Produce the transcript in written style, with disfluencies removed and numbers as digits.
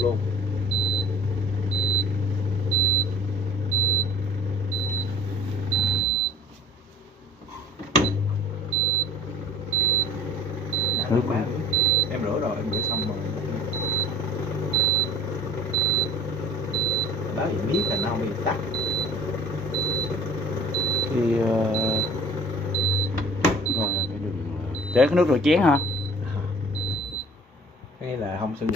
luôn. Nước em rửa rồi, em rửa xong rồi. Đó thì biết là nó không bị tắc. Thì rồi là cái đường chế cái nước rửa chén hả? Cái là không sử dụng